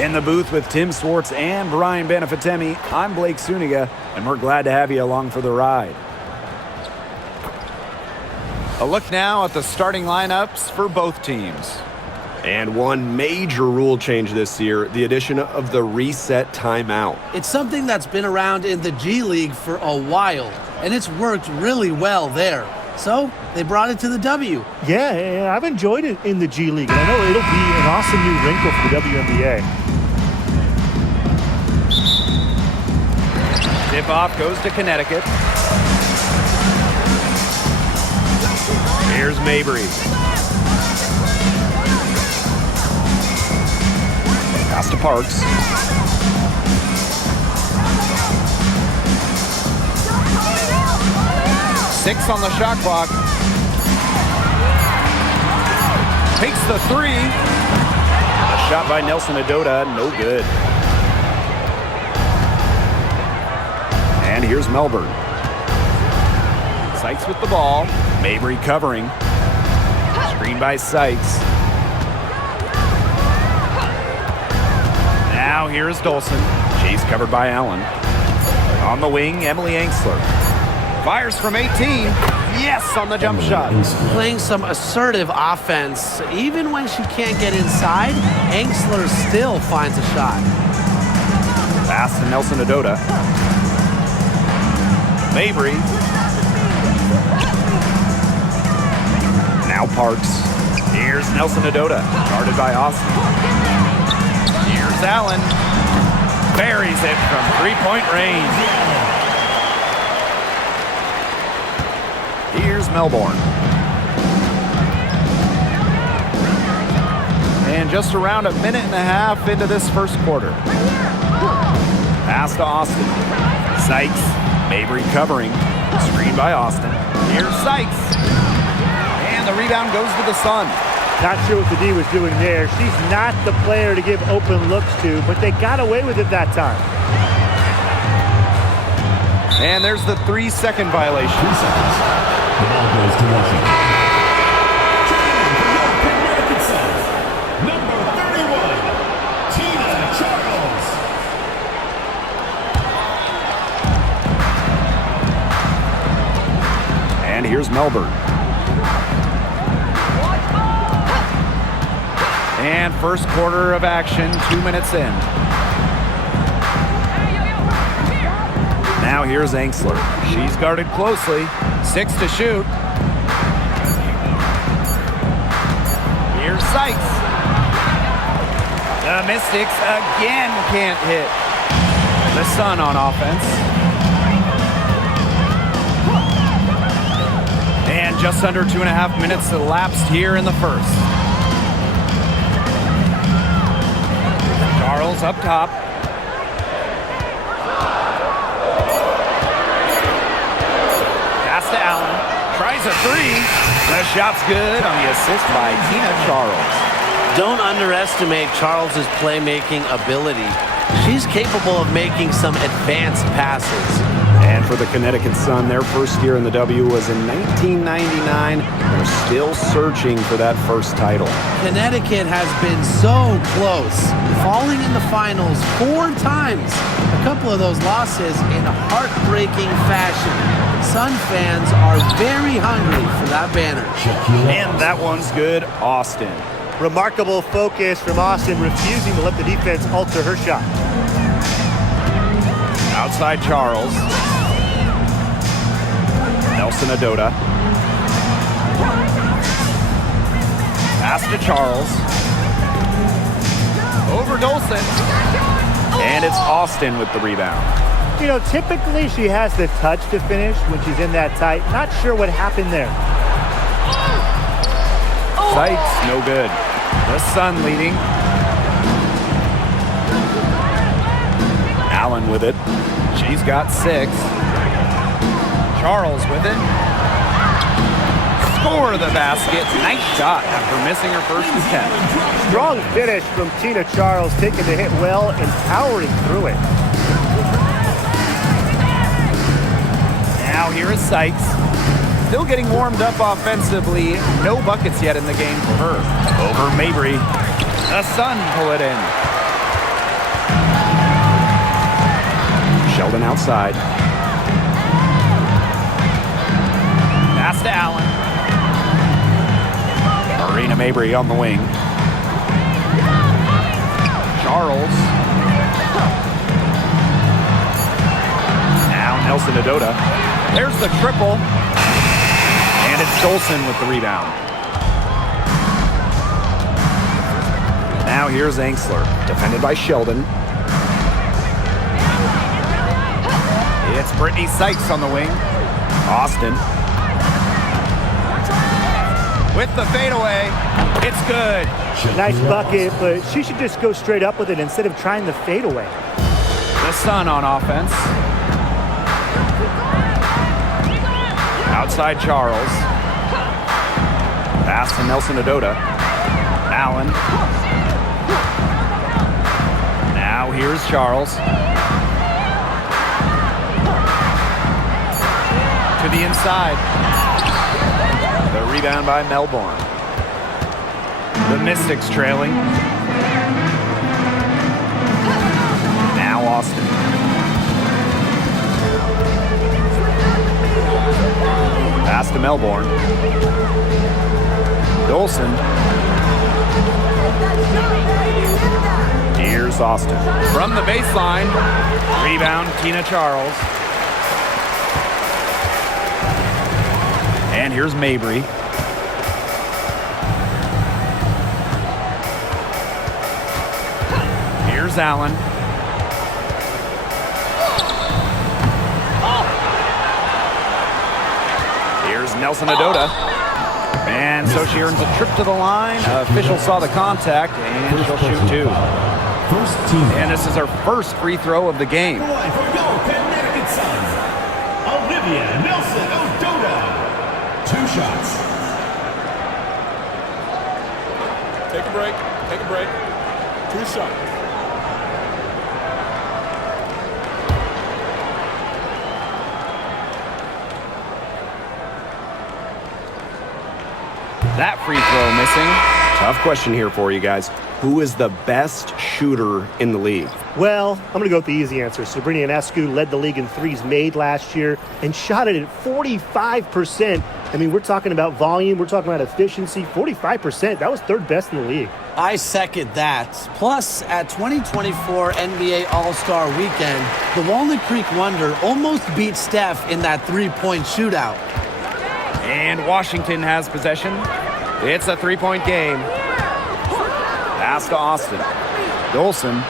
In the booth with Tim Swartz and Brian Benefitemi, I'm Blake Suniga, and we're glad to have you along for the ride. A look now at the starting lineups for both teams. And one major rule change this year, the addition of the reset timeout. It's something that's been around in the G League for a while, and it's worked really well there. So they brought it to the W. Yeah, I've enjoyed it in the G League, and I know it'll be an awesome new wrinkle for the WNBA. Tip-off goes to Connecticut. Here's Mabry. Pass to Parks. Six on the shot clock. Takes the three. A shot by Nelson Adota, no good. And here's Melbourne. Sykes with the ball. Mabry covering. Screen by Sykes. Now here's Dolson. Chase covered by Allen. On the wing, Emily Angsler. Fires from 18. Yes, on the jump shot. Playing some assertive offense. Even when she can't get inside, Angsler still finds a shot. Pass to Nelson Adota. Mabry. Now Parks. Here's Nelson Adota. Guarded by Austin. Here's Allen. Buries it from three-point range. Here's Melbourne. And just around a minute and a half into this first quarter. Pass to Austin. Sykes. Mabry covering. Screen by Austin. Here's Sykes. And the rebound goes to the Sun. Not sure what the D was doing there. She's not the player to give open looks to, but they got away with it that time. And there's the 3-second violation. 2 seconds. The ball goes to Washington. Number 31, Tina Charles. And here's Melbourne. And first quarter of action, 2 minutes in. Now here's Angsler. She's guarded closely. 6 to shoot. Here's Sykes. The Mystics again can't hit. The Sun on offense. And just under 2.5 minutes elapsed here in the first. Charles up top. Pass to Allen. Tries a three. The shot's good on the assist by Tina Charles. Don't underestimate Charles's playmaking ability. She's capable of making some advanced passes. And for the Connecticut Sun, their first year in the W was in 1999. They're still searching for that first title. Connecticut has been so close, falling in the finals 4 times. A couple of those losses in heartbreaking fashion. Sun fans are very hungry for that banner. And that one's good, Austin. Remarkable focus from Austin, refusing to let the defense alter her shot. Outside Charles. Nelson Adota. Pass to Charles. Over Dolson. And it's Austin with the rebound. You know, typically she has the touch to finish when she's in that tight. Not sure what happened there. Sykes, no good. The Sun leading. Allen with it. She's got 6. Charles with it. Score the basket. Nice shot after missing her first attempt. Strong finish from Tina Charles, taking the hit well and powering through it. Now here is Sykes. Still getting warmed up offensively. No buckets yet in the game for her. Over Mabry. The Sun pull it in. Sheldon outside. Pass to Allen. Marina Mabry on the wing. Charles. Now Nelson Adota. There's the triple. And it's Dolson with the rebound. Now here's Angsler. Defended by Sheldon. It's Brittany Sykes on the wing. Austin. With the fadeaway. It's good. Nice bucket, but she should just go straight up with it instead of trying the fadeaway. The Sun on offense. Outside Charles. Pass to Nelson Adota. Allen. Now here's Charles. To the inside. The rebound by Melbourne. The Mystics trailing. Now Austin. Pass to Melbourne. Dolson. Here's Austin. From the baseline. Rebound, Tina Charles. And here's Mabry. Here's Allen. Here's Nelson Adota. And so she earns a trip to the line. Official saw the contact, and she'll shoot two. First team. And this is her first free throw of the game. For your Connecticut Suns, Olivia Nelson Odota. 2 shots. Take a break. Take a break. 2 shots. That free throw missing. Tough question here for you guys. Who is the best shooter in the league? Well, I'm going to go with the easy answer. Sabrina Ionescu led the league in threes made last year and shot it at 45%. I mean, we're talking about volume. We're talking about efficiency. 45%. That was 3rd best in the league. I second that. Plus, at 2024 NBA All-Star Weekend, the Walnut Creek Wonder almost beat Steph in that 3-point shootout. And Washington has possession. It's a 3-point game. Pass to Austin. Dolson.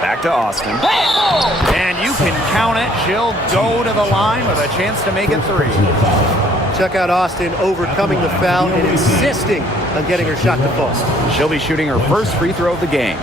Back to Austin. And you can count it. She'll go to the line with a chance to make it 3. Check out Austin overcoming the foul and insisting on getting her shot to fall. She'll be shooting her first free throw of the game.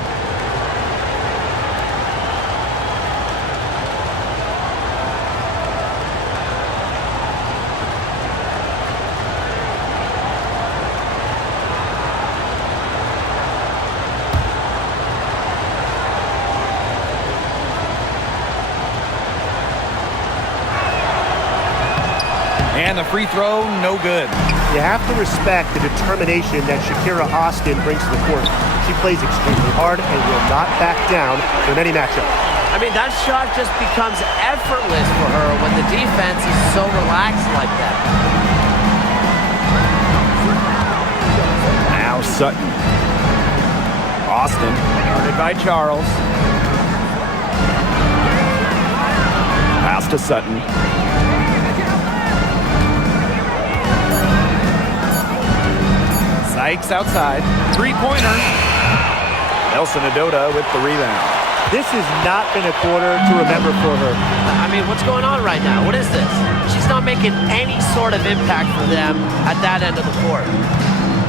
And the free throw, no good. You have to respect the determination that Shakira Austin brings to the court. She plays extremely hard and will not back down in any matchup. I mean, that shot just becomes effortless for her when the defense is so relaxed like that. Now Sutton. Austin, guarded by Charles. Pass to Sutton. Sykes outside. 3-pointer. Nelson Adota with the rebound. This has not been a quarter to remember for her. I mean, what's going on right now? What is this? She's not making any sort of impact for them at that end of the court.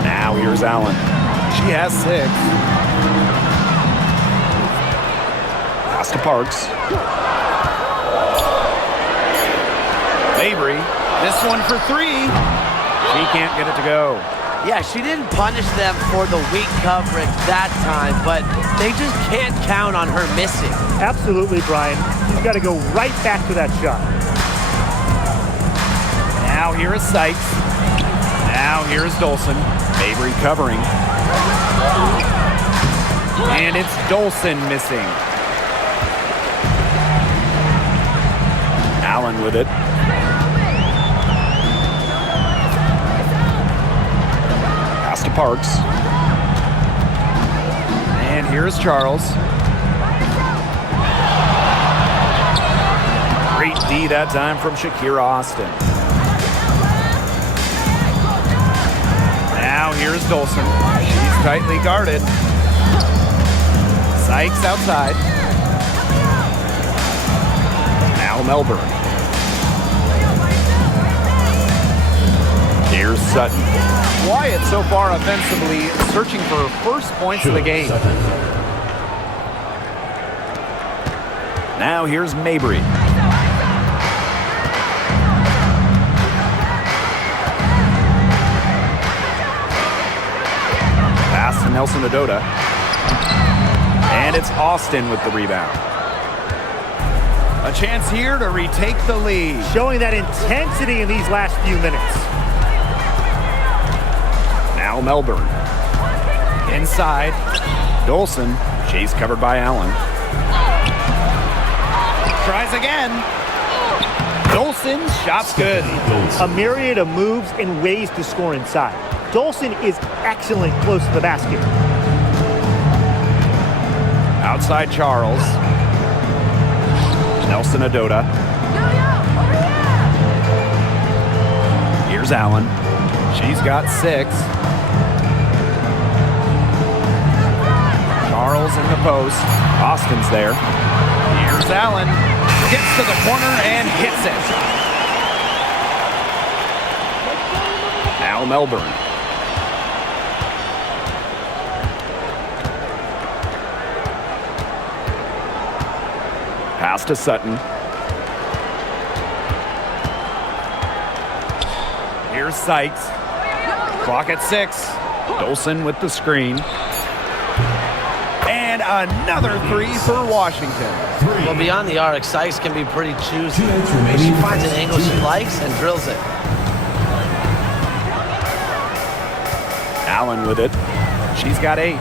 Now here's Allen. She has 6. Pass to Parks. Mabry. This one for 3. She can't get it to go. Yeah, she didn't punish them for the weak coverage that time, but they just can't count on her missing. Absolutely, Brian. You've got to go right back to that shot. Now here is Sykes. Now here's Dolson. Mabry covering. And it's Dolson missing. Allen with it. Pass to Parks. And here's Charles. Great D that time from Shakira Austin. Now here's Dolson. She's tightly guarded. Sykes outside. Now Melbourne. Here's Sutton. Wyatt so far offensively searching for first points of the game. Now here's Mabry. Pass to Nelson Adota. And it's Austin with the rebound. A chance here to retake the lead. Showing that intensity in these last few minutes. Now Melbourne. Inside. Dolson. She's covered by Allen. Tries again. Dolson. Shot's good. A myriad of moves and ways to score inside. Dolson is excellent close to the basket. Outside Charles. Nelson Adota. Here's Allen. She's got 6. Charles in the post. Austin's there. Here's Allen. Gets to the corner and hits it. Now Melbourne. Pass to Sutton. Here's Sykes. Clock at 6. Dolson with the screen. And another 3 for Washington. Well, beyond the arc, Sykes can be pretty choosy. She finds an angle she likes and drills it. Allen with it. She's got 8.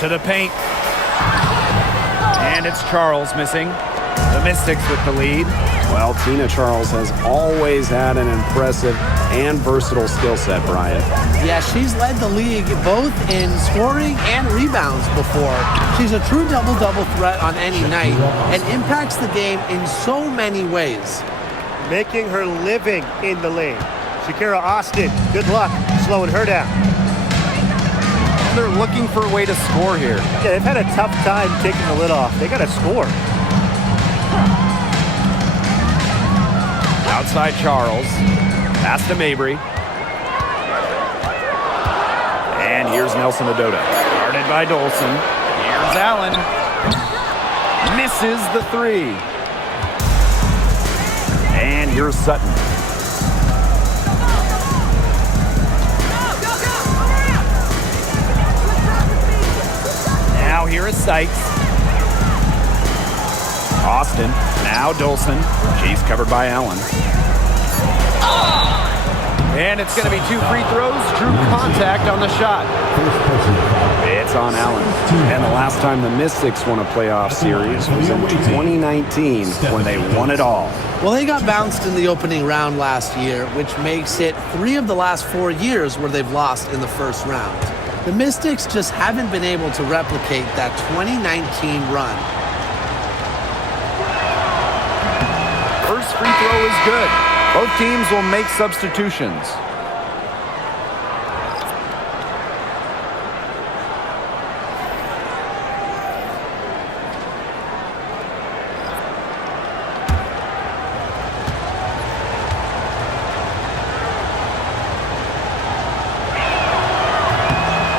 To the paint. And it's Charles missing. The Mystics with the lead. Well, Tina Charles has always had an impressive and versatile skill set, Brian. Yeah, she's led the league both in scoring and rebounds before. She's a true double-double threat on any night and impacts the game in so many ways. Making her living in the lane. Shakira Austin, good luck slowing her down. They're looking for a way to score here. Yeah, they've had a tough time taking the lid off. They got to score. Outside Charles. Pass to Mabry. And here's Nelson Adota. Guarded by Dolson. Here's Allen. Misses the 3. And here's Sutton. Now here is Sykes. Austin. Now Dolson. She's covered by Allen. And it's going to be 2 free throws. True contact on the shot. It's on Allen. And the last time the Mystics won a playoff series was in 2019 when they won it all. Well, they got bounced in the opening round last year, which makes it 3 of the last 4 years where they've lost in the first round. The Mystics just haven't been able to replicate that 2019 run. First free throw is good. Both teams will make substitutions.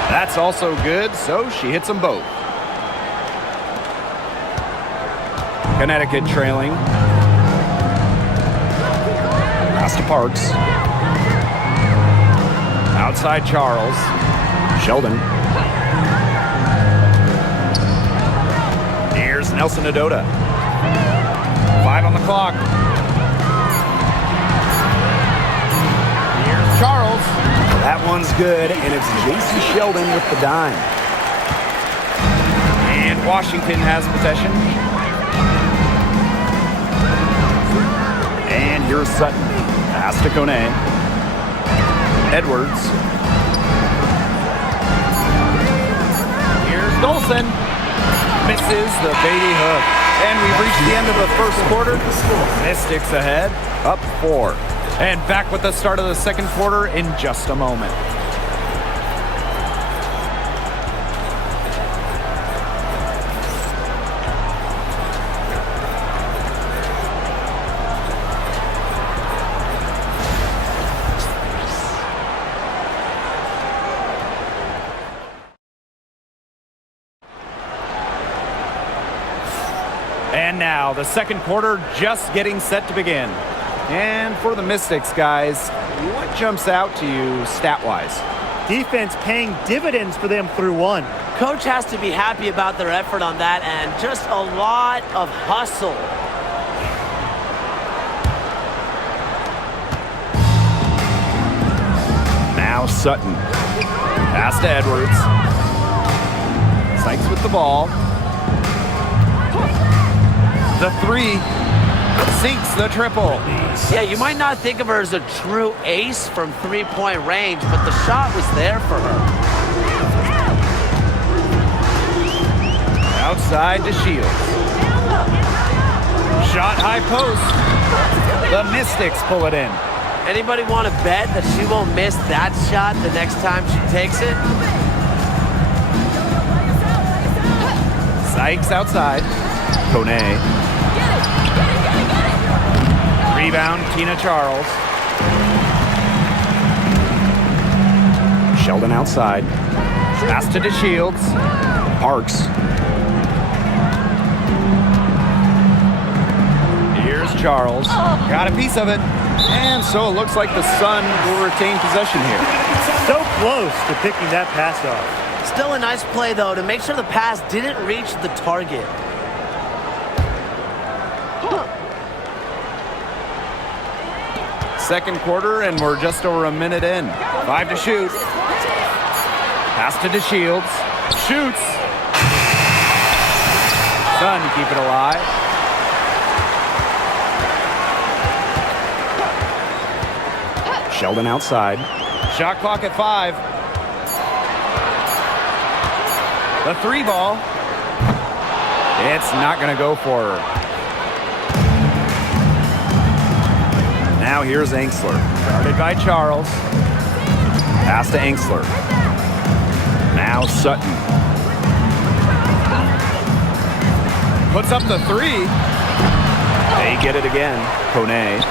That's also good, so she hits them both. Connecticut trailing. Pass to Parks. Outside Charles. Sheldon. Here's Nelson Adota. 5 on the clock. Here's Charles. That one's good, and it's J.C. Sheldon with the dime. And Washington has possession. And here's Sutton. Pass to Kone. Edwards. Here's Dolson. Misses the Beatty hook. And we've reached the end of the first quarter. Mystics ahead, up 4. And back with the start of the second quarter in just a moment. And now the second quarter just getting set to begin. And for the Mystics, guys, what jumps out to you stat-wise? Defense paying dividends for them through 1. Coach has to be happy about their effort on that and just a lot of hustle. Now Sutton. Pass to Edwards. Sykes with the ball. The 3 sinks the triple. Yeah, you might not think of her as a true ace from three-point range, but the shot was there for her. Outside to Shields. Shot high post. The Mystics pull it in. Anybody want to bet that she won't miss that shot the next time she takes it? Sykes outside. Kone. Rebound, Tina Charles. Sheldon outside. Pass to DeShields. Parks. Here's Charles. Got a piece of it. And so it looks like the Sun will retain possession here. So close to picking that pass off. Still a nice play, though, to make sure the pass didn't reach the target. Second quarter, and we're just over a minute in. 5 to shoot. Pass to DeShields. Shoots. Sun keep it alive. Sheldon outside. Shot clock at 5. The 3 ball. It's not going to go for her. Now here's Angsler. Guarded by Charles. Pass to Angsler. Now Sutton. Puts up the 3. They get it again. Kone.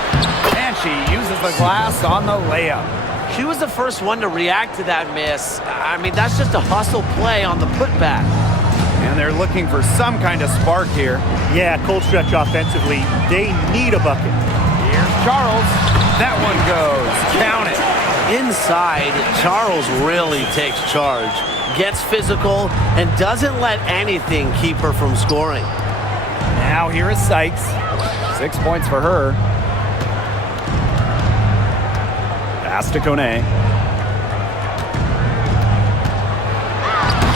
And she uses the glass on the layup. She was the first one to react to that miss. I mean, that's just a hustle play on the putback. And they're looking for some kind of spark here. Yeah, cold stretch offensively. They need a bucket. Here's Charles. That one goes. Count it. Inside, Charles really takes charge, gets physical, and doesn't let anything keep her from scoring. Now here is Sykes. 6 points for her. Pass to Kone.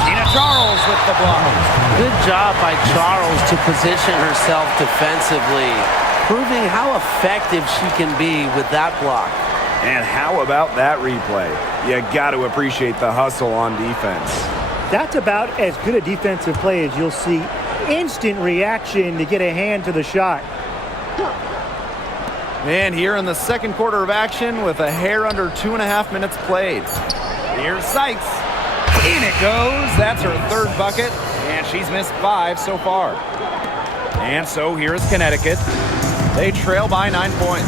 Tina Charles with the block. Good job by Charles to position herself defensively, proving how effective she can be with that block. And how about that replay? You got to appreciate the hustle on defense. That's about as good a defensive play as you'll see. Instant reaction to get a hand to the shot. And here in the second quarter of action with a hair under 2.5 minutes played. Here's Sykes. In it goes. That's her third bucket. And she's missed 5 so far. And so here's Connecticut. They trail by 9 points.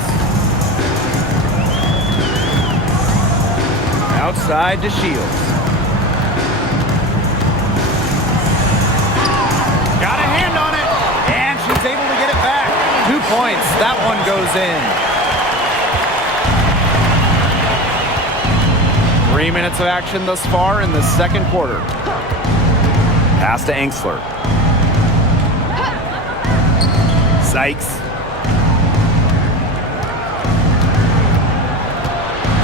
Outside to Shields. Got a hand on it. And she's able to get it back. 2 points. That one goes in. 3 minutes of action thus far in the second quarter. Pass to Angsler. Sykes.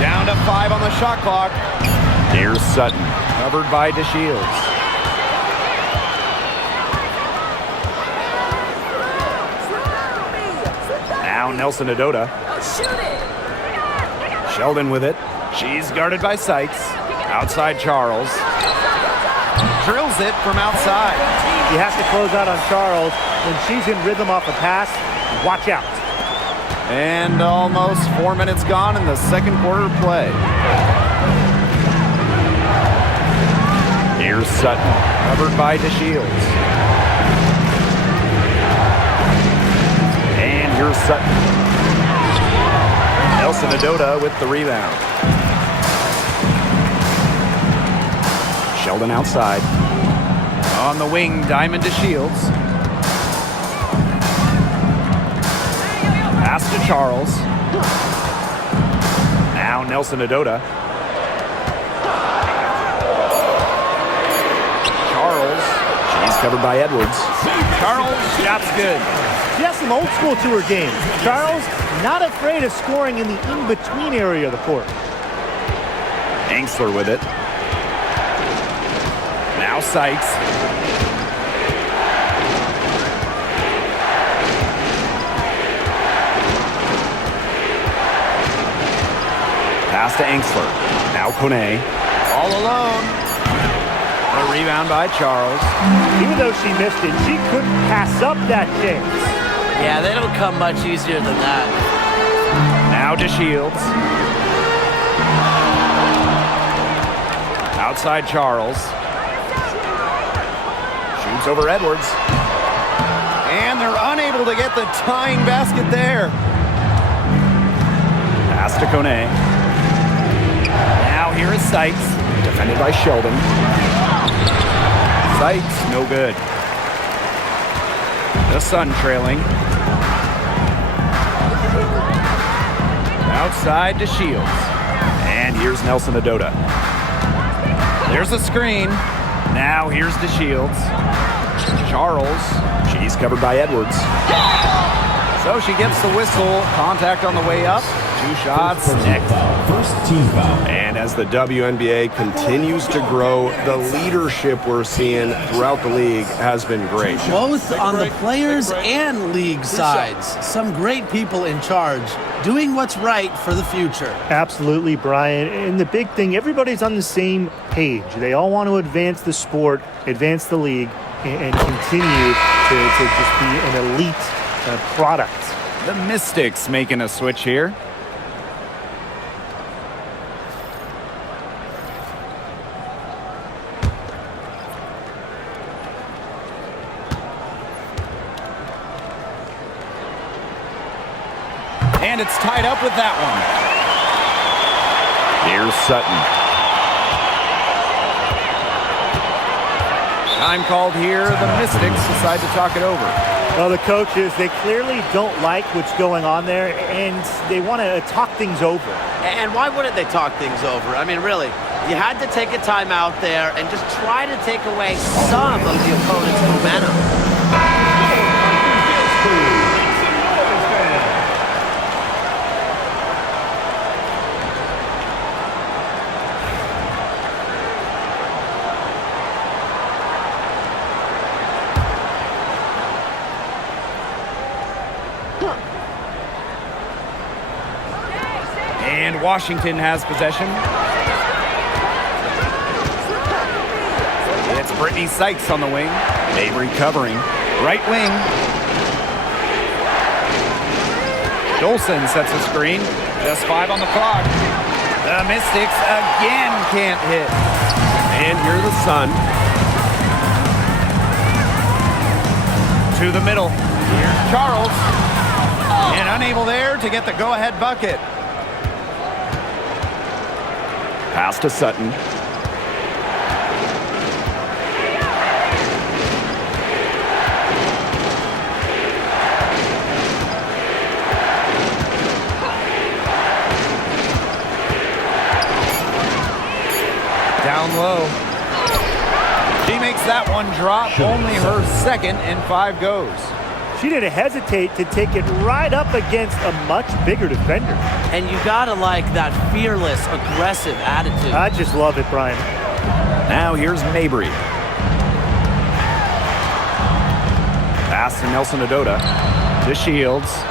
Down to 5 on the shot clock. Here's Sutton. Covered by DeShields. Now Now Nelson Adota. Sheldon with it. She's guarded by Sykes. Outside Charles. Drills it from outside. You have to close out on Charles. When she's in rhythm off a pass, watch out. And almost 4 minutes gone in the second quarter of play. Here's Sutton, covered by DeShields. And here's Sutton. Nelson Adota with the rebound. Sheldon outside. On the wing, Diamond DeShields. Pass to Charles. Now Nelson Adota. Charles. She's covered by Edwards. Charles, shot's good. She has some old school to her game. Charles, not afraid of scoring in the in-between area of the court. Angsler with it. Now Sykes. Pass to Angsler. Now Kone. All alone. A rebound by Charles. Even though she missed it, she couldn't pass up that chance. Yeah, they don't come much easier than that. Now DeShields. Outside Charles. Shoots over Edwards. And they're unable to get the tying basket there. Pass to Kone. Now here is Sykes. Defended by Sheldon. Sykes, no good. The Sun trailing. Outside DeShields. And here's Nelson Adota. There's a screen. Now here's DeShields. Charles. She's covered by Edwards. So she gets the whistle. Contact on the way up. 2 shots. Next. First team foul. And as the WNBA continues to grow, the leadership we're seeing throughout the league has been great. Both on the players and league sides. Some great people in charge, doing what's right for the future. Absolutely, Brian. And the big thing, everybody's on the same page. They all want to advance the sport, advance the league, and continue to just be an elite product. The Mystics making a switch here. And it's tied up with that one. Here's Sutton. Time called here. The Mystics decide to talk it over. Well, the coaches, they clearly don't like what's going on there, and they want to talk things over. And why wouldn't they talk things over? I mean, really, you had to take a time out there and just try to take away some of the opponent's momentum. And Washington has possession. It's Brittany Sykes on the wing. Mabry covering. Right wing. Dolson sets a screen. Just 5 on the clock. The Mystics again can't hit. And here's the Sun. To the middle. Here's Charles. And unable there to get the go-ahead bucket. Pass to Sutton. Down low. She makes that one drop. Only her second, and 5 goes. She didn't hesitate to take it right up against a much bigger defender. And you gotta like that fearless, aggressive attitude. I just love it, Brian. Now here's Mabry. Pass to Nelson Adota. DeShields.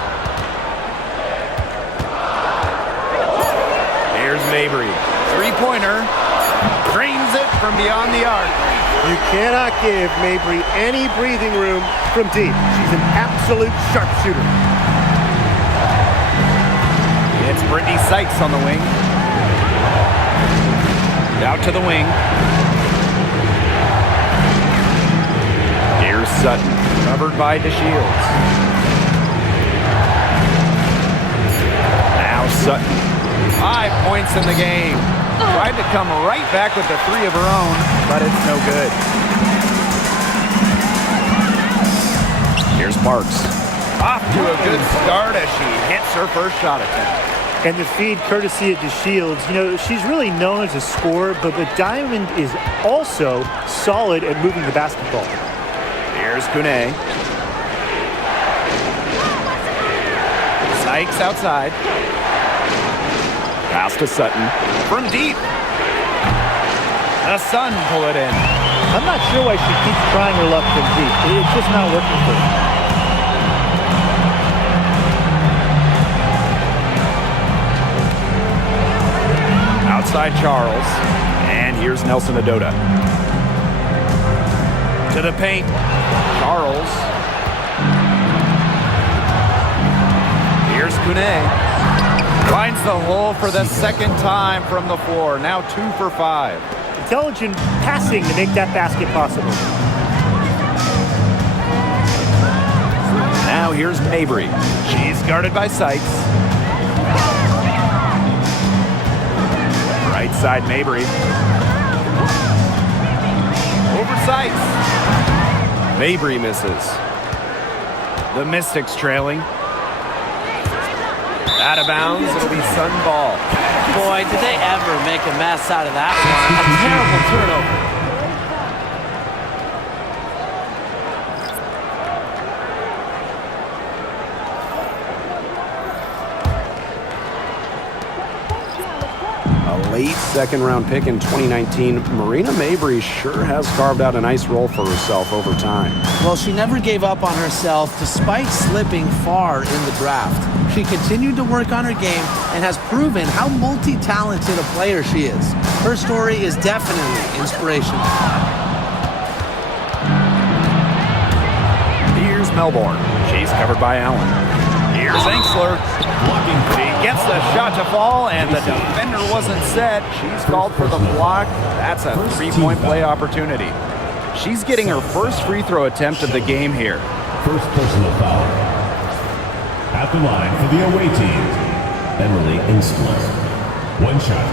Mabry. Three-pointer. Drains it from beyond the arc. You cannot give Mabry any breathing room from deep. She's an absolute sharpshooter. It's Brittany Sykes on the wing. Out to the wing. Here's Sutton, covered by DeShields. Now Sutton. 5 points in the game. Tried to come right back with the three of her own, but it's no good. Here's Parks. Off to a good start as she hits her first shot attempt. And the feed courtesy of DeShields. You know, she's really known as a scorer, but Diamond is also solid at moving the basketball. Here's Kune. Sykes outside. Pass to Sutton. From deep. The Sun pull it in. I'm not sure why she keeps trying her luck from deep. It's just not working for her. Outside Charles. And here's Nelson Adota. To the paint. Charles. Here's Kune. Finds the hole for the second time from the floor. Now 2 for 5. Intelligent passing to make that basket possible. Now here's Mabry. She's guarded by Sykes. Right side Mabry. Over Sykes. Mabry misses. The Mystics trailing. Out of bounds, it'll be Sun ball. Boy, did they ever make a mess out of that one. A terrible turnover. A late second-round pick in 2019, Marina Mabry sure has carved out a nice role for herself over time. Well, she never gave up on herself despite slipping far in the draft. She continued to work on her game and has proven how multi-talented a player she is. Her story is definitely inspirational. Here's Melbourne. She's covered by Allen. Here's Enxler. She gets the shot to fall, and the defender wasn't set. She's called for the block. That's a three-point play opportunity. She's getting her first free throw attempt of the game here. First personal foul. At the line for the away team, Emily Enxler. 1 shot.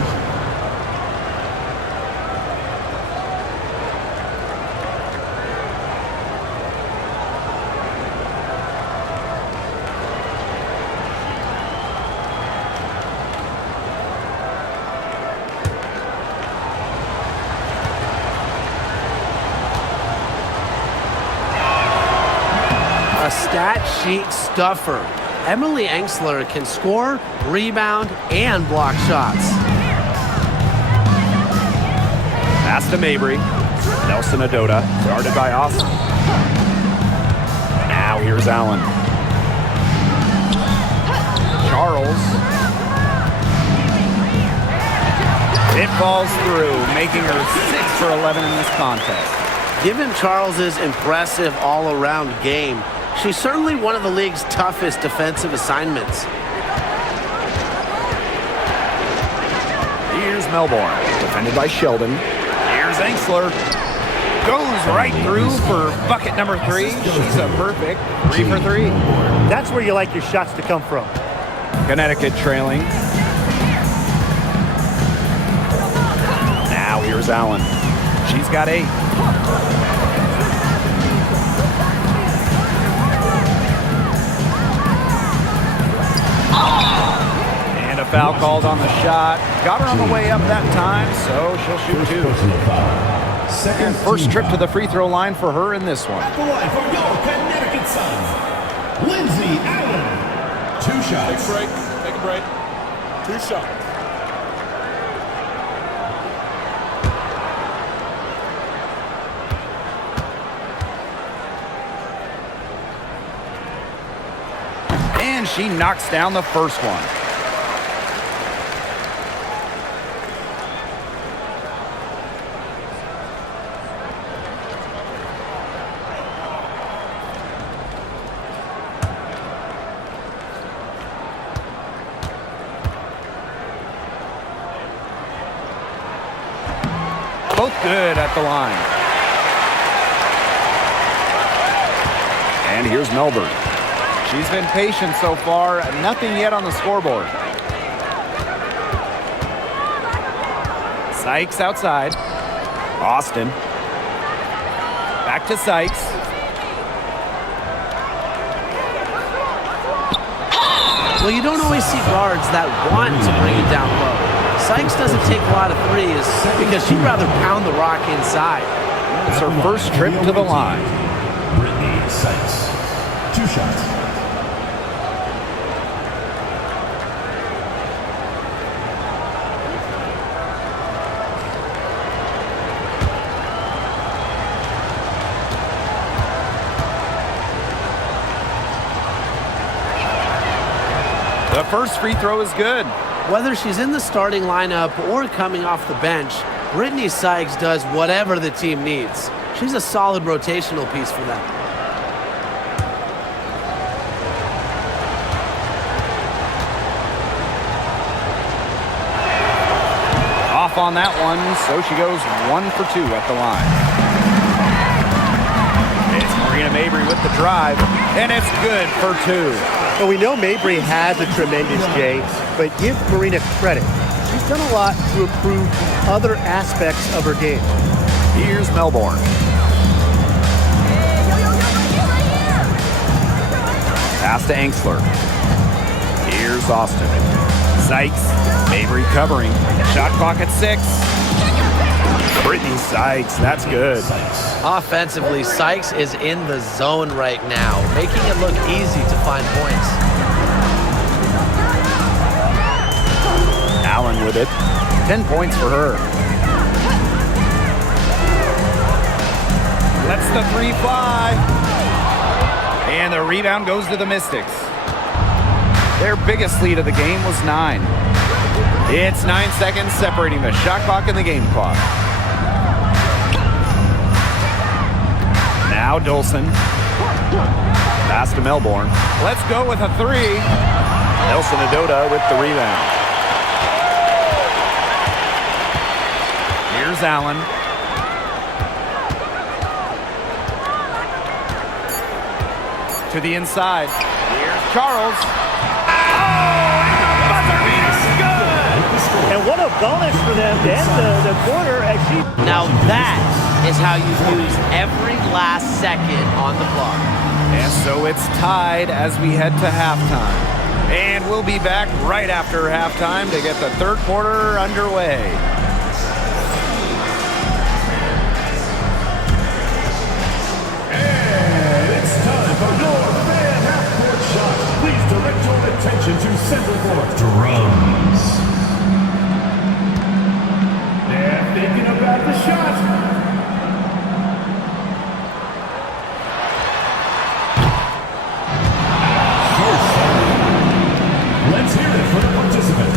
A stat sheet stuffer. Emily Enxler can score, rebound, and block shots. Pass to Mabry. Nelson Adota, guarded by Austin. Now here's Allen. Charles. It falls through, making her 6 for 11 in this contest. Given Charles's impressive all-around game, she's certainly one of the league's toughest defensive assignments. Here's Melbourne, defended by Sheldon. Here's Enxler. Goes right through for bucket number 3. She's a perfect 3 for 3. That's where you like your shots to come from. Connecticut trailing. Now here's Allen. She's got 8. And a foul called on the shot. Got her on the way up that time, so she'll shoot 2. And first trip to the free throw line for her in this one. At the line for your Connecticut Suns, Lindsay Allen. 2 shots. Take a break. Take a break. 2 shots. And she knocks down the first one. Both good at the line. And here's Melbourne. She's been patient so far. Nothing yet on the scoreboard. Sykes outside. Austin. Back to Sykes. Well, you don't always see guards that want to bring it down low. Sykes doesn't take a lot of threes because she'd rather pound the rock inside. It's her first trip to the line. Brittany Sykes. 2 shots. The first free throw is good. Whether she's in the starting lineup or coming off the bench, Brittany Sykes does whatever the team needs. She's a solid rotational piece for them. Off on that one, so she goes 1 for 2 at the line. It's Marina Mabry with the drive, and it's good for 2. Well, we know Mabry has a tremendous J, but give Marina credit. She's done a lot to improve other aspects of her game. Here's Melbourne. Pass to Angsler. Here's Austin. Sykes. Mabry covering. Shot clock at 6. Brittany Sykes, that's good. Offensively, Sykes is in the zone right now, making it look easy to find points. Allen with it. 10 points for her. Lets the 3 fly. And the rebound goes to the Mystics. Their biggest lead of the game was 9. It's 9 seconds separating the shot clock and the game clock. Now Dolson. Pass to Melbourne. Let's go with a 3. Nelson Adota with the rebound. Here's Allen. To the inside. Here's Charles. And what a bonus for them to end the quarter as she... Now that is how you use every last second on the clock. And so it's tied as we head to halftime. And we'll be back right after halftime to get the third quarter underway. And it's time for your fan half-court shot. Please direct your attention to center court. Drums. They're thinking about the shot. Let's hear it for the participant.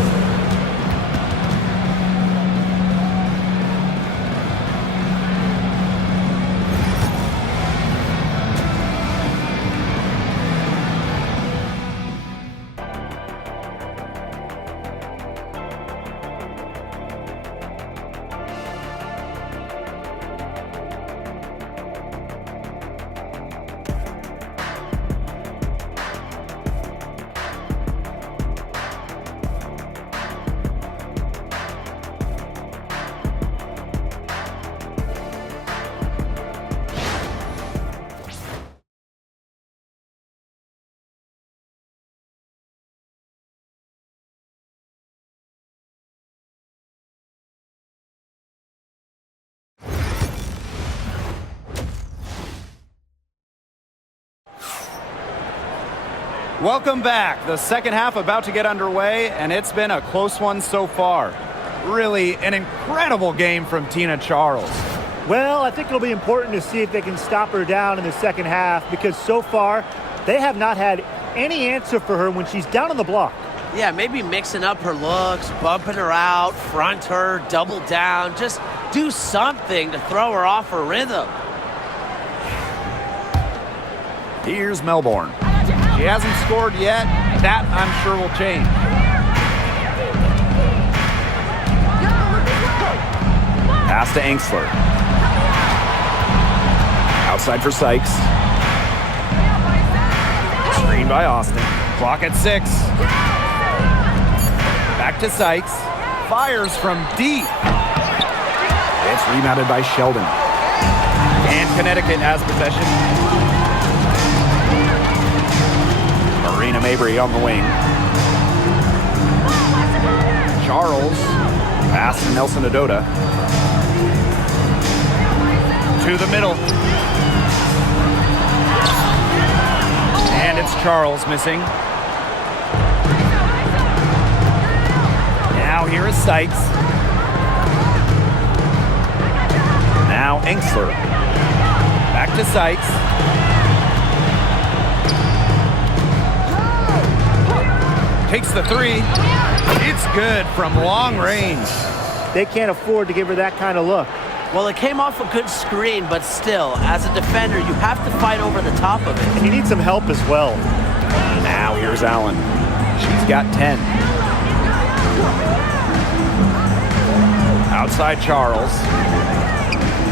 Welcome back. The second half about to get underway, and it's been a close one so far. Really an incredible game from Tina Charles. Well, I think it'll be important to see if they can stop her down in the second half because so far they have not had any answer for her when she's down on the block. Yeah, maybe mixing up her looks, bumping her out, front her, double down. Just do something to throw her off her rhythm. Here's Melbourne. She hasn't scored yet. That, I'm sure, will change. Pass to Engstler. Outside for Sykes. Screen by Austin. Clock at 6. Back to Sykes. Fires from deep. It's rebounded by Sheldon. And Connecticut has possession. Marina Mabry on the wing. Charles. Pass to Nelson Adota. To the middle. And it's Charles missing. Now here is Sykes. Now Engstler. Back to Sykes. Takes the 3. It's good from long range. They can't afford to give her that kind of look. Well, it came off a good screen, but still, as a defender, you have to fight over the top of it. And you need some help as well. Now here's Allen. She's got 10. Outside Charles.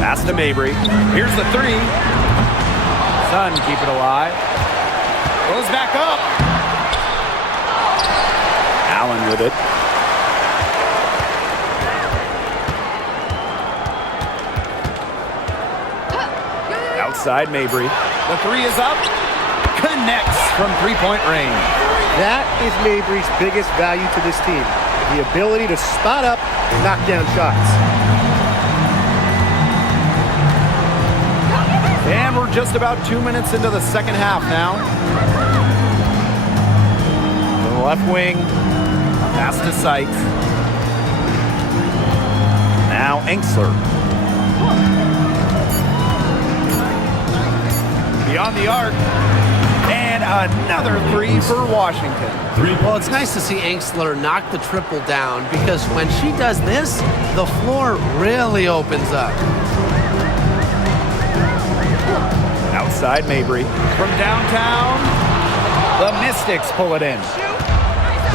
Pass to Mabry. Here's the 3. Sun keep it alive. Goes back up. Allen with it. Outside Mabry. The 3 is up. Connects from three-point range. That is Mabry's biggest value to this team. The ability to spot up and knock down shots. And we're just about 2 minutes into the second half now. To the left wing. Pass to Sykes. Now Engstler. Beyond the arc. And another 3 for Washington. Well, it's nice to see Engstler knock the triple down because when she does this, the floor really opens up. Outside Mabry. From downtown, the Mystics pull it in.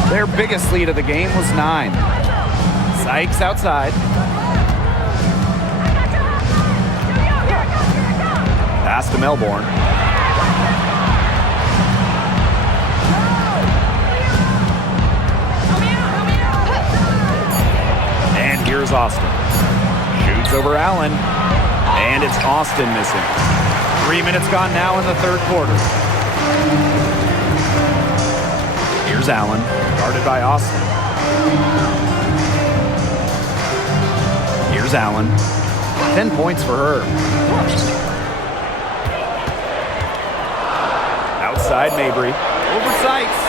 Their biggest lead of the game was 9. Sykes outside. Pass to Melbourne. And here's Austin. Shoots over Allen. And it's Austin missing. 3 minutes gone now in the third quarter. Here's Allen, guarded by Austin. Here's Allen. 10 points for her. Outside Mabry. Over Sykes.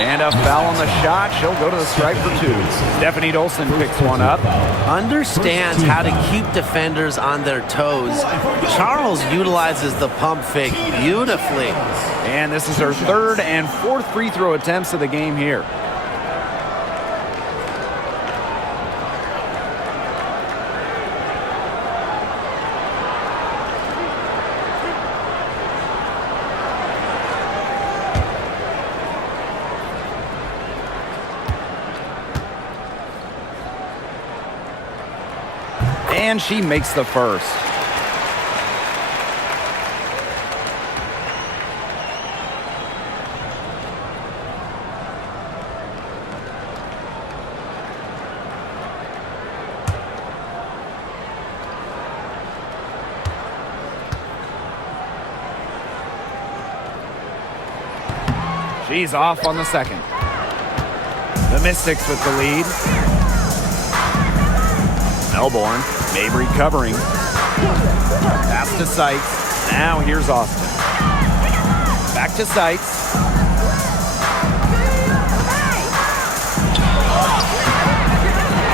And a foul on the shot. She'll go to the stripe for 2. Stephanie Dolson picks one up. Understands how to keep defenders on their toes. Charles utilizes the pump fake beautifully. And this is her 3rd and 4th free throw attempts of the game here. And she makes the first. She's off on the second. The Mystics with the lead. Melbourne. Mabry covering. Pass to Sykes. Now here's Austin. Back to Sykes.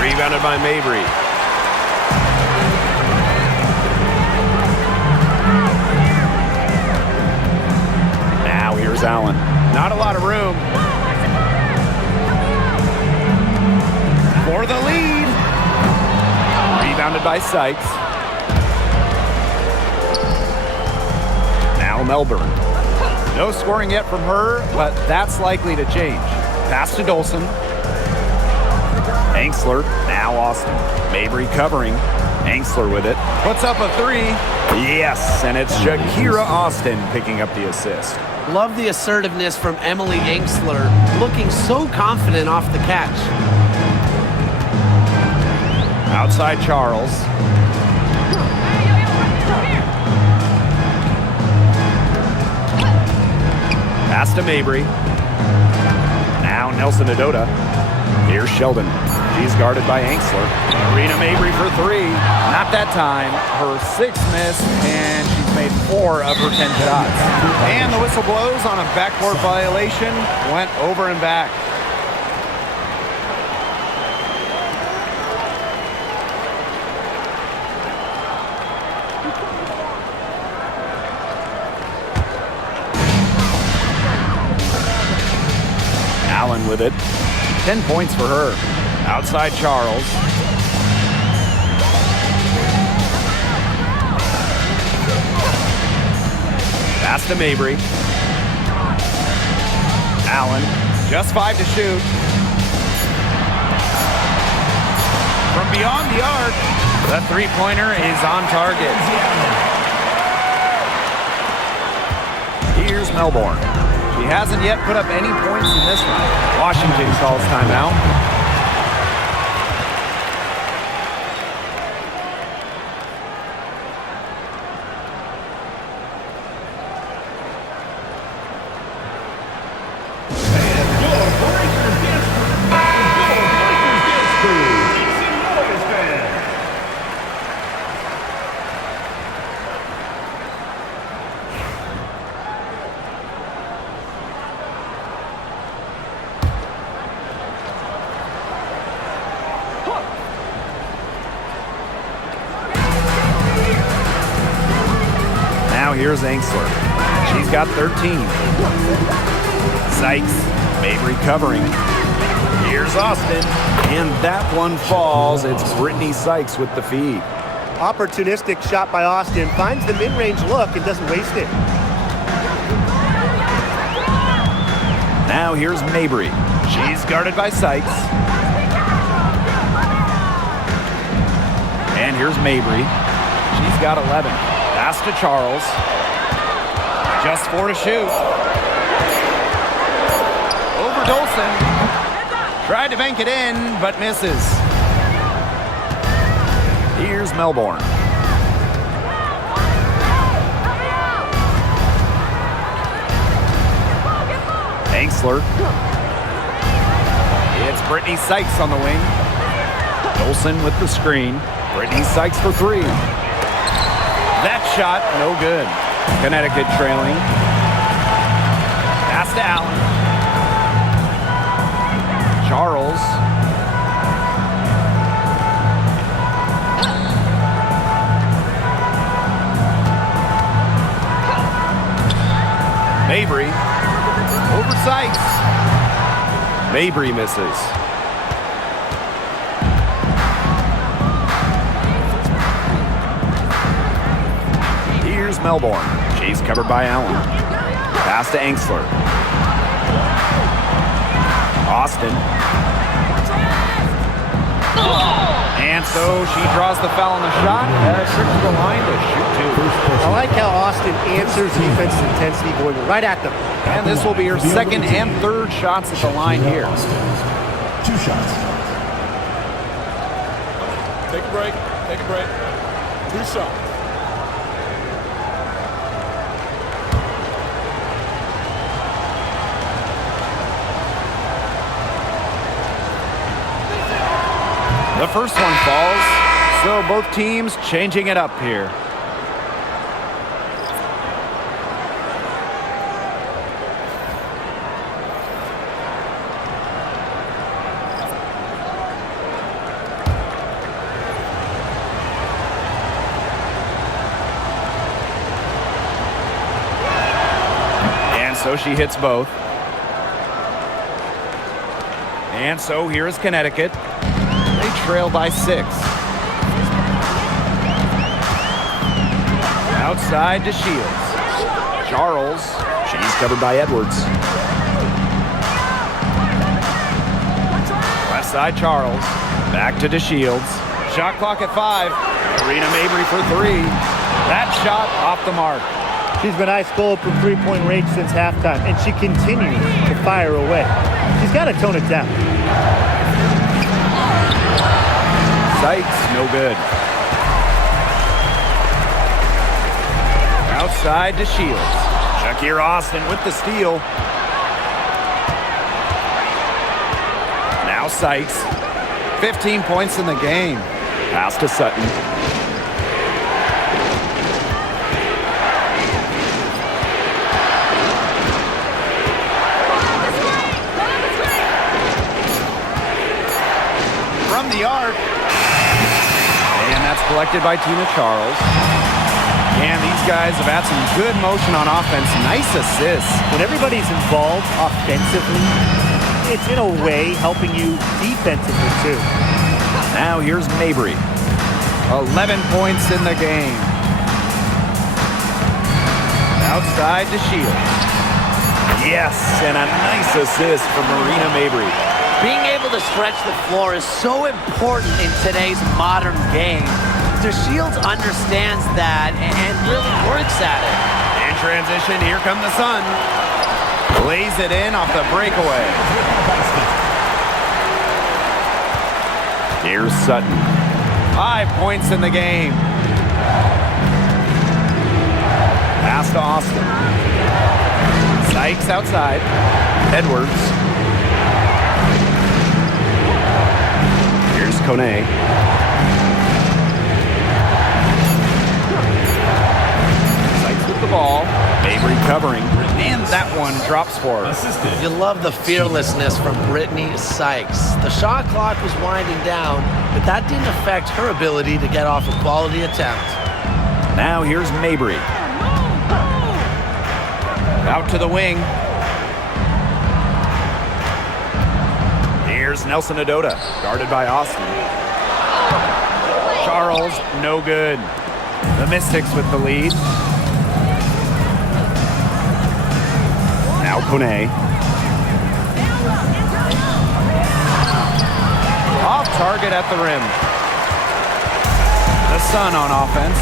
Rebounded by Mabry. Now here's Allen. Not a lot of room. For the lead. Rebounded by Sykes. Now Melbourne. No scoring yet from her, but that's likely to change. Pass to Dolson. Angsler, now Austin. Mabry covering. Angsler with it. Puts up a three. Yes, and it's Shakira Austin picking up the assist. Love the assertiveness from Emily Angsler, looking so confident off the catch. Outside Charles. Pass to Mabry. Now Nelson Adota. Here's Sheldon. She's guarded by Angsler. Arena Mabry for three. Not that time. Her sixth miss, and she's made 4 of her 10 shots. And the whistle blows on a backcourt violation. Went over and back. Allen with it. 10 points for her. Outside Charles. Pass to Mabry. Allen. Just 5 to shoot. From beyond the arc, the three-pointer is on target. Here's Melbourne. She hasn't yet put up any points in this one. Washington calls timeout. Here's Angsler. She's got 13. Sykes, Mabry covering. Here's Austin. And that one falls. It's Brittany Sykes with the feed. Opportunistic shot by Austin. Finds the mid-range look and doesn't waste it. Now here's Mabry. She's guarded by Sykes. And here's Mabry. She's got 11. Pass to Charles. Just 4 to shoot. Over Dolson. Tried to bank it in, but misses. Here's Melbourne. Angsler. It's Brittany Sykes on the wing. Dolson with the screen. Brittany Sykes for 3. That shot, no good. Connecticut trailing. Pass to Allen. Charles. Mabry. Over Sykes. Mabry misses. Here's Melbourne. She's covered by Allen. Pass to Angsler. Austin. And so she draws the foul on the shot. Trip to the line to shoot 2. I like how Austin answers defensive intensity going right at them. And this will be her second and third shots at the line here. 2 shots. Take a break. Take a break. 2 shots. The first one falls, so both teams changing it up here. And so she hits both. And so here is Connecticut. They trail by 6. Outside to Shields. Charles. She's covered by Edwards. Left side Charles. Back to DeShields. Shot clock at 5. Marina Mabry for 3. That shot off the mark. She's been ice cold from three-point range since halftime, and she continues to fire away. She's got to tone it down. Sykes, no good. Outside to Shields. Shakir Austin with the steal. Now Sykes. 15 points in the game. Pass to Sutton. From the arc. And that's collected by Tina Charles. And these guys have had some good motion on offense. Nice assists. When everybody's involved offensively, it's in a way helping you defensively too. Now here's Mabry. 11 points in the game. Outside to Shields. Yes, and a nice assist from Marina Mabry. Being able to stretch the floor is so important in today's modern game. DeShields understands that and really works at it. In transition, here come the Sun. Lays it in off the breakaway. Here's Sutton. 5 points in the game. Pass to Austin. Sykes outside. Edwards. Here's Kone. Sykes with the ball. Mabry covering. And that one drops for her. You love the fearlessness from Brittany Sykes. The shot clock was winding down, but that didn't affect her ability to get off a quality attempt. Now here's Mabry. Out to the wing. Here's Nelson Adota, guarded by Austin. Charles, no good. The Mystics with the lead. Now Kone. Off target at the rim. The Sun on offense.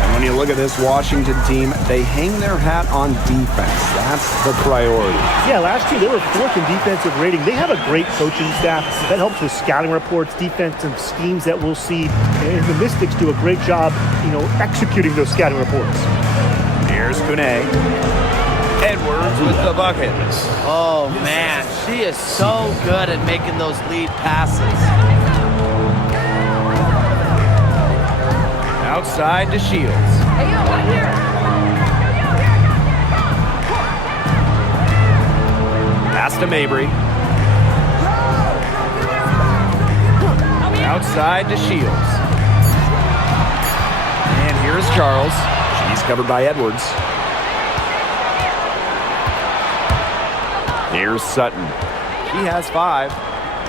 And when you look at this Washington team, they hang their hat on defense. That's the priority. Yeah, last year they were 4th in defensive rating. They have a great coaching staff that helps with scouting reports, defensive schemes that we'll see. And the Mystics do a great job, executing those scouting reports. Here's Kone. Edwards with the bucket. Oh, man, she is so good at making those lead passes. Outside to Shields. Pass to Mabry. Outside to Shields. And here's Charles. She's covered by Edwards. Here's Sutton. She has 5.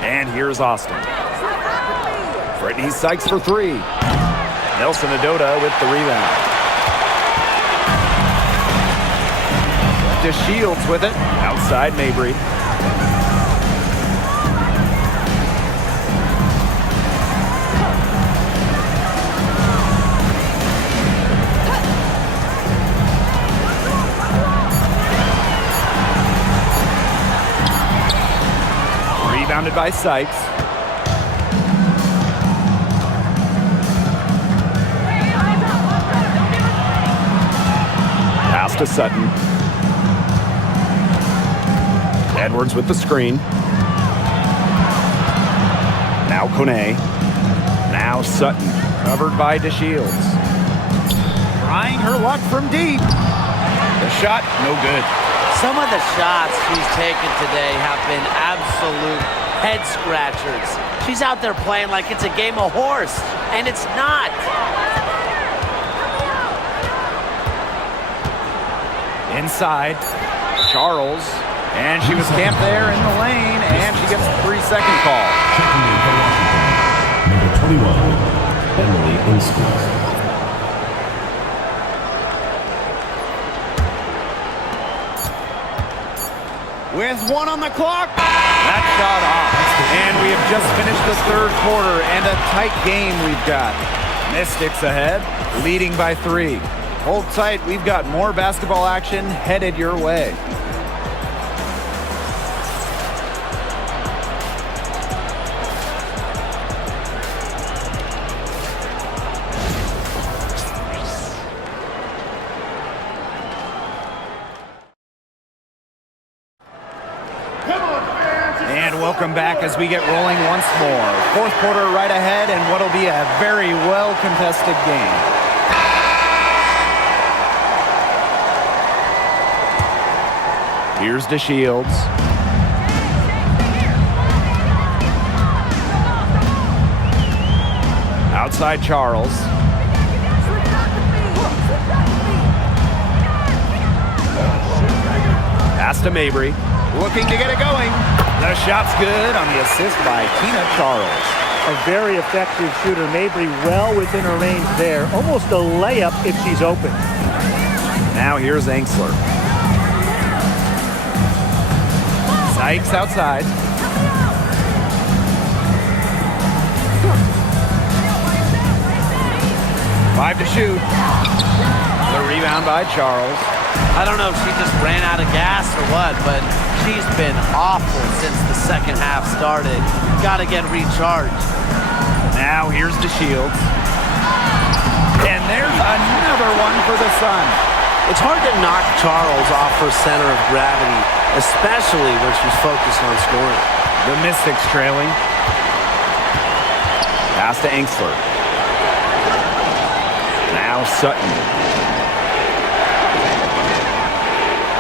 And here's Austin. Brittany Sykes for 3. Nelson Adota with the rebound. DeShields with it. Outside Mabry. Rebounded by Sykes. Pass to Sutton. Edwards with the screen. Now Kone. Now Sutton. Covered by DeShields. Trying her luck from deep. The shot, no good. Some of the shots she's taken today have been absolute head scratchers. She's out there playing like it's a game of horse, and it's not. Inside, Charles, and she was camped there in the lane, and she gets a 3-second call. Checking in for Washington, number 21, Emily Instance. With 1 on the clock, That shot off. And we have just finished the third quarter and a tight game we've got. Mystics ahead, leading by 3. Hold tight, we've got more basketball action headed your way. And welcome back as we get rolling once more. Fourth quarter right ahead and what'll be a very well-contested game. Here's DeShields. Outside Charles. Pass to Mabry. Looking to get it going. The shot's good on the assist by Tina Charles. A very effective shooter. Mabry well within her range there. Almost a layup if she's open. Now here's Angsler. Sykes outside. Five to shoot. The rebound by Charles. I don't know if she just ran out of gas or what, but she's been awful since the second half started. Got to get recharged. Now here's DeShields. And there's another one for the Suns. It's hard to knock Charles off her center of gravity, especially when she's focused on scoring. The Mystics trailing. Pass to Angsler. Now Sutton.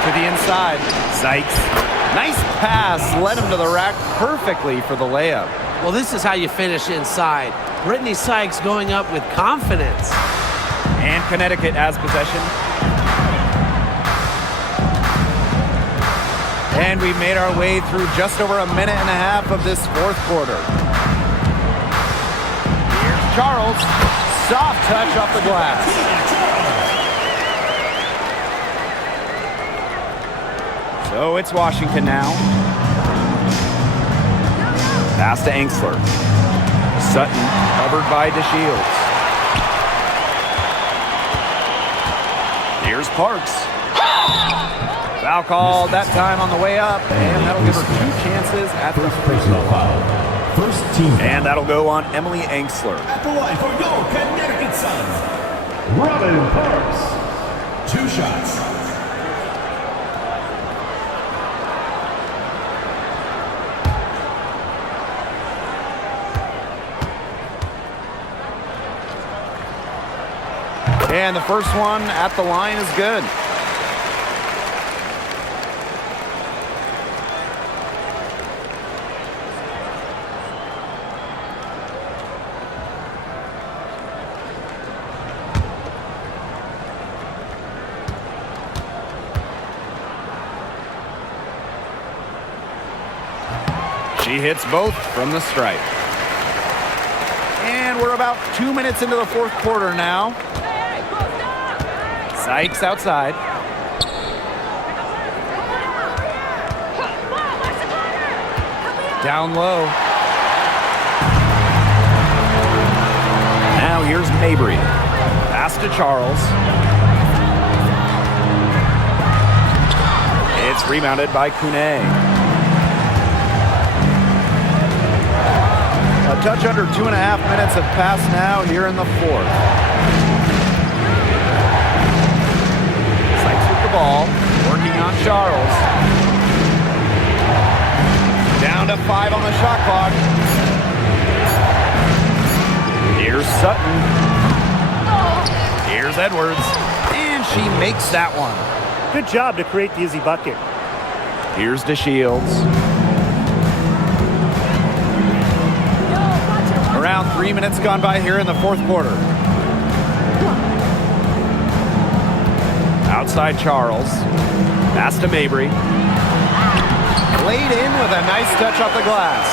To the inside. Sykes. Nice pass. Led him to the rack perfectly for the layup. Well, this is how you finish inside. Brittany Sykes going up with confidence. And Connecticut has possession. And we've made our way through just over a minute and a half of this fourth quarter. Here's Charles. Soft touch off the glass. So it's Washington now. Pass to Angsler. Sutton covered by DeShields. Here's Parks. Foul called that time on the way up, and that'll give her 2 chances at the personal foul. First team. And that'll go on Emily Angsler. At the line for your Connecticut Suns, Robin Parks. 2 shots. And the first one at the line is good. She hits both from the stripe. And we're about 2 minutes into the fourth quarter now. Sykes outside. Down low. Now here's Mabry. Pass to Charles. It's rebounded by Kune. A touch under 2.5 minutes have passed now here in the fourth. Ball, working on Charles. Down to 5 on the shot clock. Here's Sutton. Here's Edwards. And she makes that one. Good job to create the easy bucket. Here's DeShields. Around 3 minutes gone by here in the fourth quarter. Outside Charles. Pass to Mabry. Laid in with a nice touch off the glass.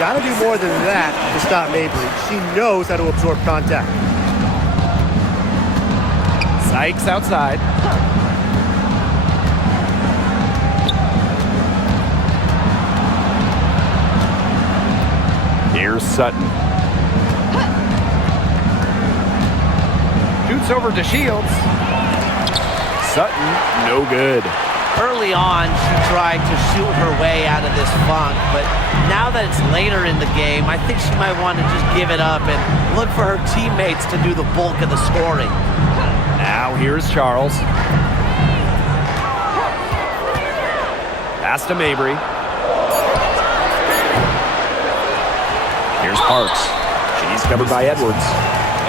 Got to do more than that to stop Mabry. She knows how to absorb contact. Sykes outside. Here's Sutton. Shoots over to Shields. Sutton, no good. Early on, she tried to shoot her way out of this funk, but now that it's later in the game, I think she might want to just give it up and look for her teammates to do the bulk of the scoring. Now here's Charles. Pass to Mabry. Here's Parks. She's covered by Edwards.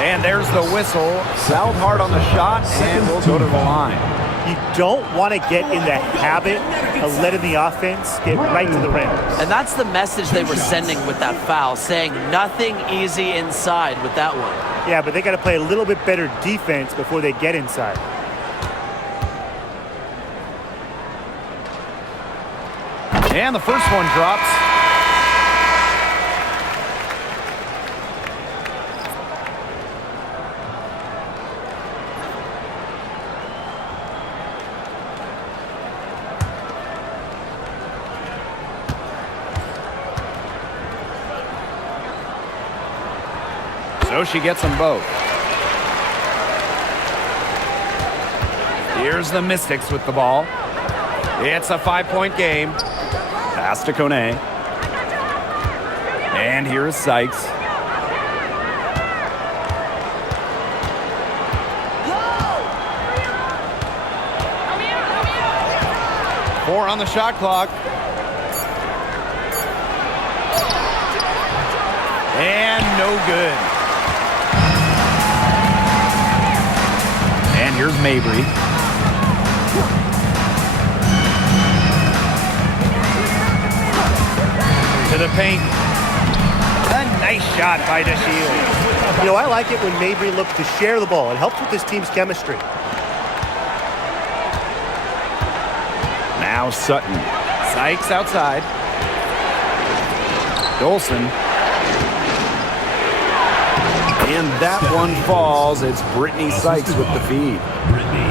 And there's the whistle. Fouled hard on the shot, and we'll go to the line. You don't want to get in the habit of letting the offense get right to the rim. And that's the message they were sending with that foul, saying nothing easy inside with that one. Yeah, but they got to play a little bit better defense before they get inside. And the first one drops. So she gets them both. Here's the Mystics with the ball. It's a 5-point game. Pass to Kone. And here is Sykes. Four on the shot clock. And no good. And here's Mabry. To the paint. A nice shot by DeShields. You know, I like it when Mabry looks to share the ball. It helps with this team's chemistry. Now Sutton. Sykes outside. Dolson. And that one falls. It's Brittany Sykes with the feed.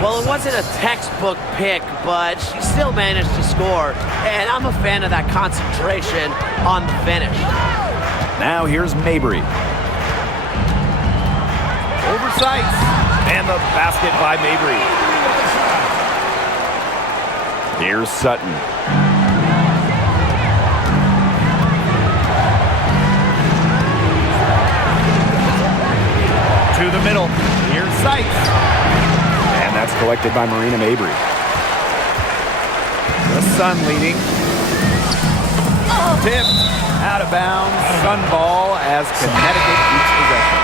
Well, it wasn't a textbook pick, but she still managed to score. And I'm a fan of that concentration on the finish. Now here's Mabry. Over Sykes. And the basket by Mabry. Here's Sutton. To the middle. Here's Sykes. And that's collected by Marina Mabry. The Sun leading. Tipped out of bounds. Sun ball as Connecticut keeps possession.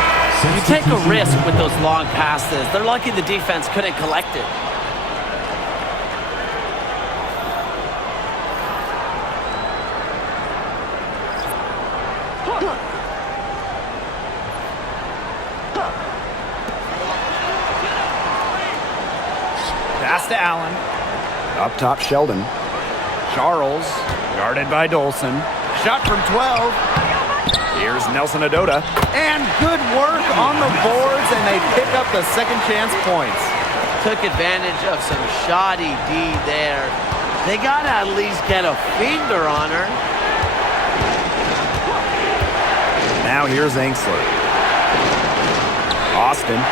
You take a risk with those long passes. They're lucky the defense couldn't collect it. Pass to Allen. Up top, Sheldon. Charles, guarded by Dolson. Shot from 12. Here's Nelson Adota. And good work on the boards, and they pick up the second chance points. Took advantage of some shoddy D there. They got to at least get a finger on her. Now here's Angsler. Austin.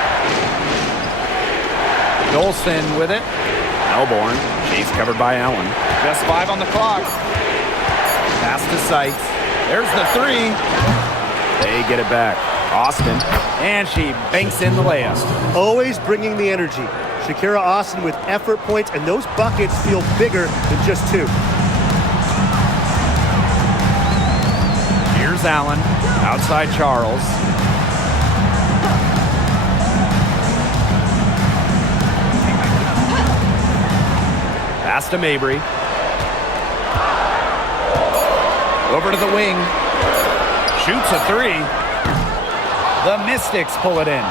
Dolson with it. Melbourne. She's covered by Allen. Just 5 on the clock. Pass to Sykes. There's the 3. They get it back. Austin. And she banks in the layup. Always bringing the energy. Shakira Austin with effort points, and those buckets feel bigger than just 2. Here's Allen. Outside Charles. Pass to Mabry. Over to the wing. Shoots a 3. The Mystics pull it in.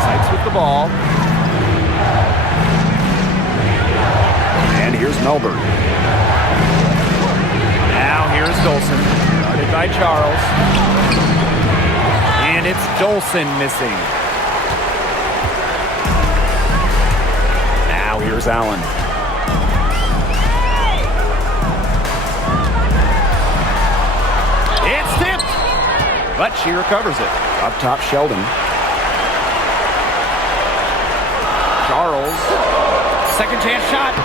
Sykes with the ball. And here's Melbourne. Now here's Dolson. Guarded by Charles. And it's Dolson missing. Now here's Allen. but she recovers it. Up top, Sheldon. Charles. Second chance shot.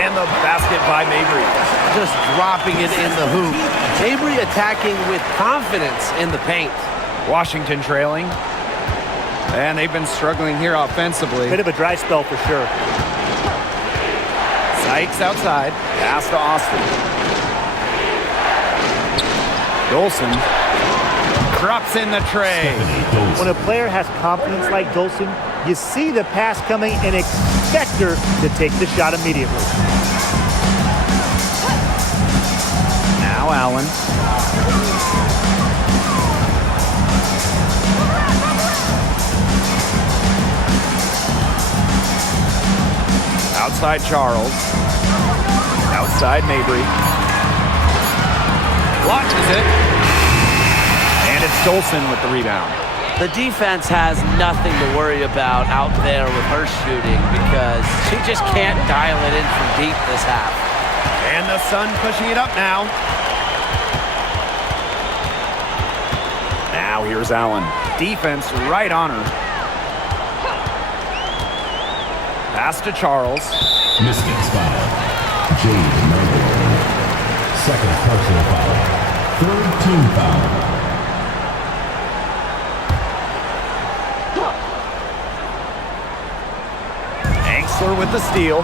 And the basket by Mabry. Just dropping it in the hoop. Mabry attacking with confidence in the paint. Washington trailing. And they've been struggling here offensively. Bit of a dry spell for sure. Sykes outside. Pass to Austin. Dolson drops in the tray. When a player has confidence like Dolson, you see the pass coming and expect her to take the shot immediately. Now Allen. Outside Charles. Outside Mabry. Launches it. And it's Dolson with the rebound. The defense has nothing to worry about out there with her shooting because she just can't dial it in from deep this half. And the Sun pushing it up now. Now here's Allen. Defense right on her. Pass to Charles. Mystics foul. Jade Murray. Second personal foul. Third team foul. Angsler with the steal.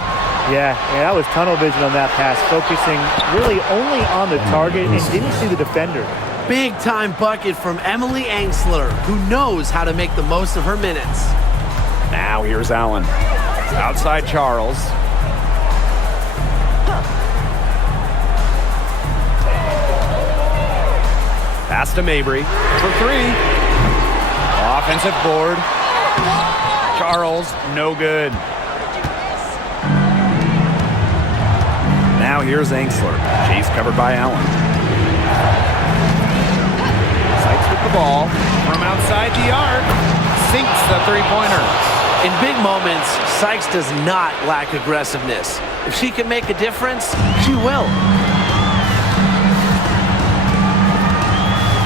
Yeah, that was tunnel vision on that pass, focusing really only on the target and didn't see the defender. Big time bucket from Emily Angsler, who knows how to make the most of her minutes. Now here's Allen. Outside Charles. Pass to Mabry for three. Offensive board. Charles, no good. Now here's Angsler. She's covered by Allen. Sykes with the ball from outside the arc. Sinks the three-pointer. In big moments, Sykes does not lack aggressiveness. If she can make a difference, she will.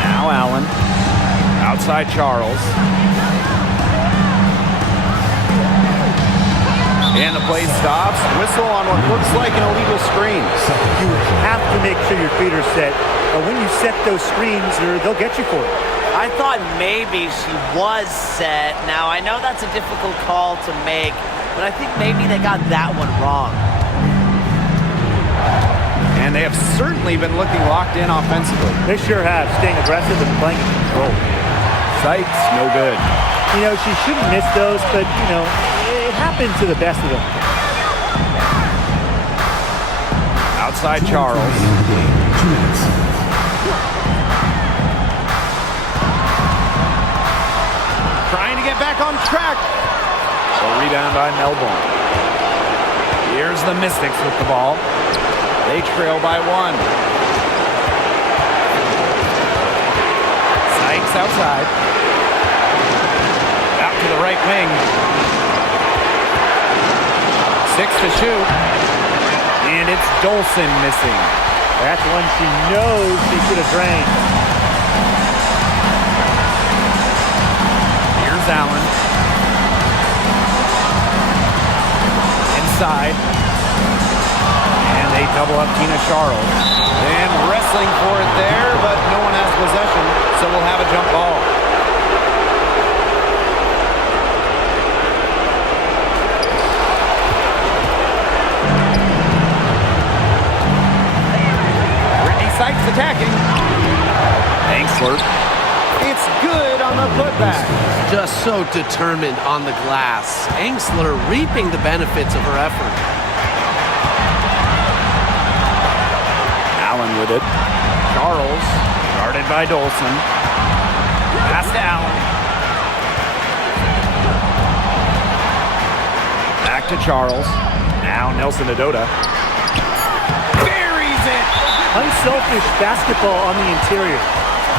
Now Allen. Outside Charles. And the play stops. Whistle on what looks like an illegal screen. You have to make sure your feet are set. But when you set those screens, they'll get you for it. I thought maybe she was set. Now, I know that's a difficult call to make, but I think maybe they got that one wrong. And they have certainly been looking locked in offensively. They sure have, staying aggressive and playing in control. Sykes, no good. You know, she shouldn't miss those, but, you know, it happened to the best of them. Outside Charles. Trying to get back on track. A rebound by Melbourne. Here's the Mystics with the ball. They trail by one. Sykes outside. Out to the right wing. 6 to shoot. And it's Dolson missing. That's one she knows she should have drained. Here's Allen. Inside. And they double up Tina Charles. And wrestling for it there, but no one has possession, so we'll have a jump ball. Sykes attacking. Angsler. It's good on the putback. Just so determined on the glass. Angsler reaping the benefits of her effort. Allen with it. Charles. Guarded by Dolson. Pass to Allen. Back to Charles. Now Nelson Adota. Buries it. Unselfish basketball on the interior.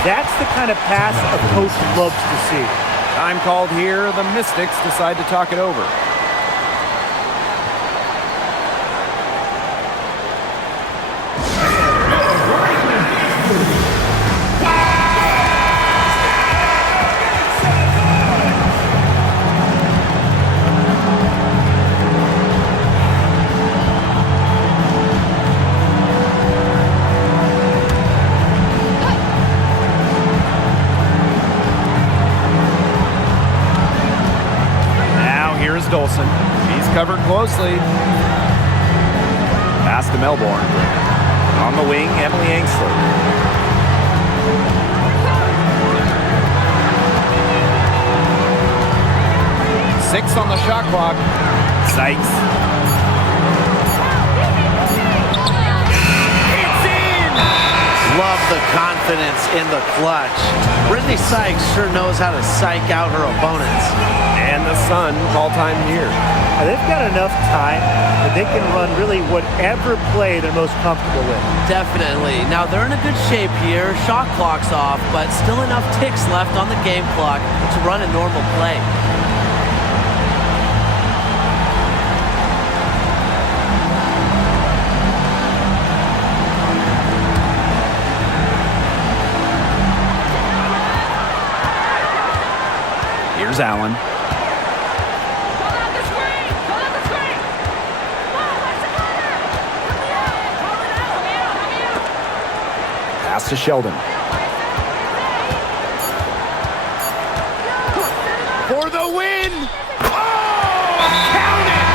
That's the kind of pass a coach loves to see. Time called here. The Mystics decide to talk it over. closely. Pass to Melbourne. On the wing, Emily Ainsley. Six on the shot clock. Sykes. It's in! Love the confidence in the clutch. Brittany Sykes sure knows how to psych out her opponents. And the Sun call time here. They've got enough time that they can run really whatever play they're most comfortable with. Definitely. Now they're in a good shape here. Shot clock's off, but still enough ticks left on the game clock to run a normal play. Here's Allen. Pass to Sheldon. For the win! Oh, count it!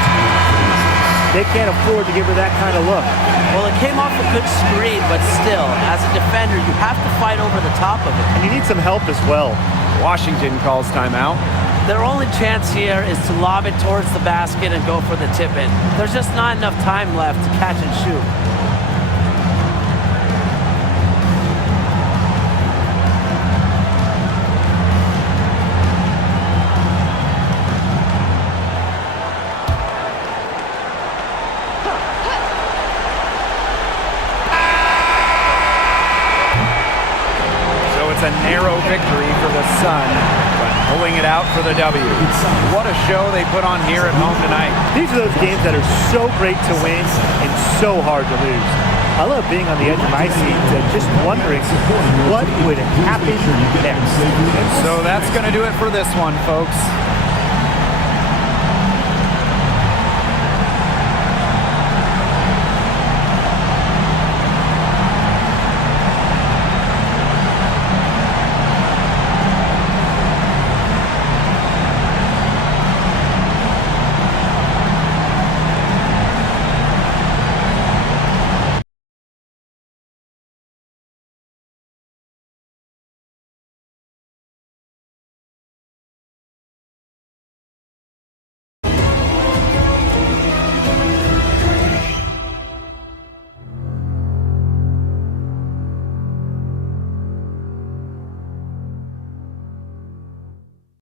They can't afford to give her that kind of look. Well, it came off a good screen, but still, as a defender, you have to fight over the top of it. And you need some help as well. Washington calls timeout. Their only chance here is to lob it towards the basket and go for the tip-in. There's just not enough time left to catch and shoot. It's a narrow victory for the Sun, but pulling it out for the W. What a show they put on here at home tonight. These are those games that are so great to win and so hard to lose. I love being on the edge of my seat, just wondering what would happen next. So that's going to do it for this one, folks.